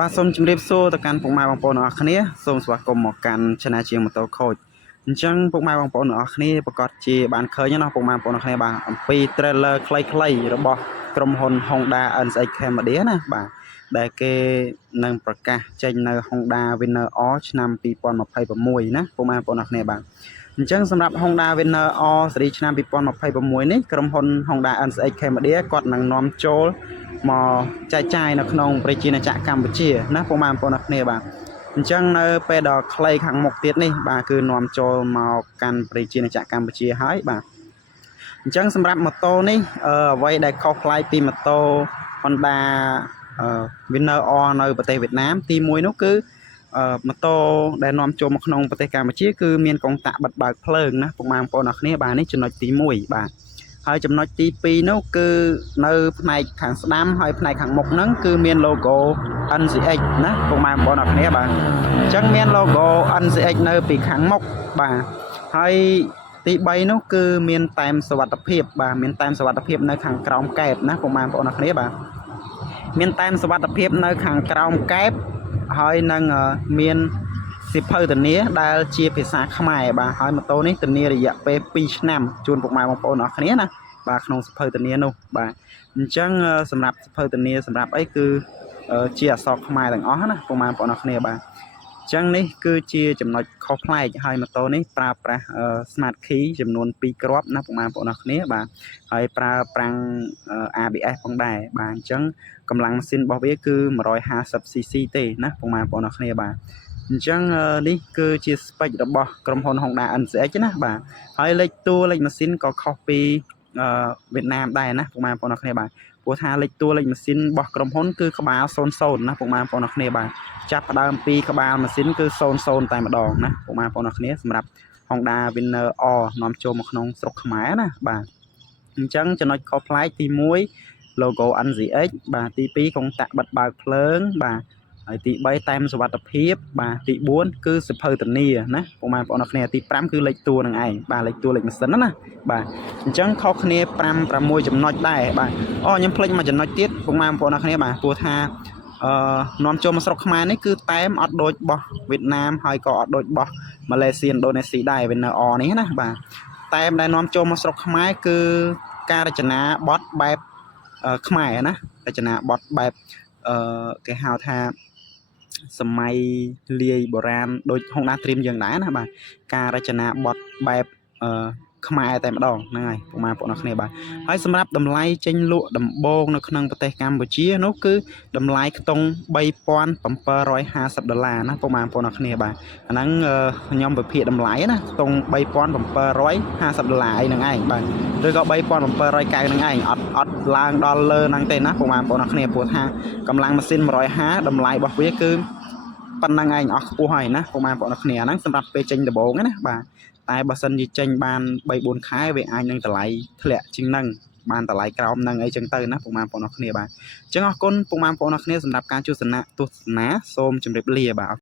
បាទសូមជម្រាបសួរទៅកាន់ពុកម៉ែបងប្អូនទាំងអស់គ្នាសូមស្វាគមន៍មកកាន់ Channel ជាងម៉ូតូខូចអញ្ចឹងពុកម៉ែបងប្អូនទាំងអស់គ្នាប្រកាសជាបានឃើញណាពុកម៉ែបងប្អូនទាំងគ្នាបាទអំពី trailer ខ្លីៗរបស់ក្រុមហ៊ុន Honda NSX Cambodia ណាបាទដែលគេនឹងប្រកាសចេញនៅ Honda Winner R ឆ្នាំ2026ណាពុកម៉ែបងប្អូនទាំងគ្នាបាទអញ្ចឹងសម្រាប់ Honda Winner R ស៊េរីឆ្នាំ2026នេះក្រុមហ៊ុន Honda NSX Cambodia គាត់នឹងនាំចូលមកចែកចាយនៅក្នុងប្រជាណាចក្រកម្ពុជាណាពុកម៉ែបងប្អូនគ្នាបាទអញ្ចឹងនៅពេលដល់ខ្លីខាងមុខទៀតនេះបាទគឺនាំចូលមកកាន់ប្រជាណាចក្រកម្ពុជាហើយបាទអញ្ចឹងសម្រាប់ម៉ូតូនេះអ្វីដែលខុសប្លែកពីម៉ូតូ Honda Winner R នៅប្រទេសវៀតណាមទី1នោះគឺម៉ូតូដែលនាំចូលមកក្នុងប្រទេសកម្ពុជាគឺមានកុងតាក់បិទបើកភ្លើងណាពុកម៉ែបងប្អូនគ្នាបាទនេះចំណុចទី1បាទហើយចំណុចទី2នោះគឺនៅផ្នែកខាងស្ដាំហើយផ្នែកខាងមុខហ្នឹងគឺមាន logo NCX ណាពុកម៉ែបងប្អូនគ្នាបាទអញ្ចឹងមាន logo NCX នៅពីខាងមុខបាទហើយទី3នោះគឺមានតែមសុវត្ថិភាពបាទមានតែមសុវត្ថិភាពនៅខាងក្រោមកែបណាពុកម៉ែបងប្អូនគ្នាបាទមានតែមសុវត្ថិភាពនៅខាងក្រោមកែបហើយនឹងមានសិភៅធានាដែលជាភាសាខ្មែរបាទហើយម៉ូតូនេះធានារយៈពេល2ឆ្នាំជូនពុកម៉ែបងប្អូនអរគ្នាណាបាទក្នុងសិភៅធានានោះបាទអញ្ចឹងសម្រាប់សិភៅធានាសម្រាប់អីគឺជាអក្សរខ្មែរទាំងអស់ណាពុកម៉ែបងប្អូនអរគ្នាបាទអញ្ចឹងនេះគឺជាចំណុចខុសប្លែកហើយម៉ូតូនេះប្រើប្រាស់ Smart Key ចំនួន2គ្រាប់ណាពុកម៉ែបងប្អូនអរគ្នាបាទហើយប្រើប្រាំង ABS ផងដែរបាទអញ្ចឹងកម្លាំងម៉ាស៊ីនរបស់វាគឺ 150cc ទេណាពុកម៉ែបងប្អូនអរគ្នាបាទអញ្ចឹងនេះគឺជា spec របស់ក្រុមហ៊ុន Honda NCX ណាបាទហើយលេខតួលេខម៉ាស៊ីនក៏ខុសពីវៀតណាមដែរណាពុកម៉ែបងប្អូនអរគ្នាបាទព្រោះថាលេខតួលេខម៉ាស៊ីនរបស់ក្រុមហ៊ុនគឺក្បាល00ណាពុកម៉ែបងប្អូនអរគ្នាបាទចាប់ផ្ដើមពីក្បាលម៉ាស៊ីនគឺ00តែម្ដងណាពុកម៉ែបងប្អូនអរគ្នាសម្រាប់ Honda Winner R នាំចូលមកក្នុងស្រុកខ្មែរណាបាទអញ្ចឹងចំណុចខុសប្លែកទី1 logo NCX បាទទី2កុងតាក់បិទបើកភ្លើងបាទហើយទី3តែមសុវត្ថិភាពបាទទី4គឺសិភៅធានាណាពុកម៉ែបងប្អូនអរគ្នាទី5គឺលេខតួនឹងឯងបាទលេខតួលេខម៉ាស៊ីនណាបាទអញ្ចឹងខុសគ្នា5 6ចំណុចដែរបាទខ្ញុំភ្លេចមួយចំណុចទៀតពុកម៉ែបងប្អូនអរគ្នាបាទព្រោះថានាំចូលមកស្រុកខ្មែរនេះគឺតែមអត់ដូចបោះវៀតណាមហើយក៏អត់ដូចបោះម៉ាឡេស៊ីឥណ្ឌូនេស៊ីដែរ Winner R នេះណាបាទតែមដែលនាំចូលមកស្រុកខ្មែរគឺការរចនាបទបែបខ្មែរណារចនាបទបែបគេហៅថាសម័យលាយបុរាណដូច Honda Dream យើងដែរណាបាទការរចនាបទបែបខ្មែរតែម្ដងហ្នឹងហើយពុកម៉ែបងប្អូនគ្នាបាទហើយសម្រាប់តម្លៃចេញលក់ដំបូងនៅក្នុងប្រទេសកម្ពុជានោះគឺតម្លៃខ្ទង់$3750ណាពុកម៉ែបងប្អូនគ្នាបាទអាហ្នឹងខ្ញុំវិភាគតម្លៃណាខ្ទង់$3750អីហ្នឹងឯងបាទឬក៏$3790ហ្នឹងឯងអត់ឡើងដល់លើហ្នឹងទេណាពុកម៉ែបងប្អូនគ្នាព្រោះថាកម្លាំងម៉ាស៊ីន150តម្លៃរបស់វាគឺប៉ុណ្ណឹងឯងអស់ខ្ពស់ហើយណាពុកម៉ែបងប្អូនគ្នាហ្នឹងសម្រាប់ពេលចេញដំបូងណាបាទតែបើសិនជាចេញបាន 3-4 ខែវាអាចនឹងតម្លៃធ្លាក់ជាងហ្នឹងបានតម្លៃក្រោមហ្នឹងអីចឹងទៅណាពុកម៉ែបងប្អូនគ្នាបាទអញ្ចឹងអរគុណពុកម៉ែបងប្អូនគ្នាសម្រាប់ការទស្សនាសូមជម្រាបលាបាទ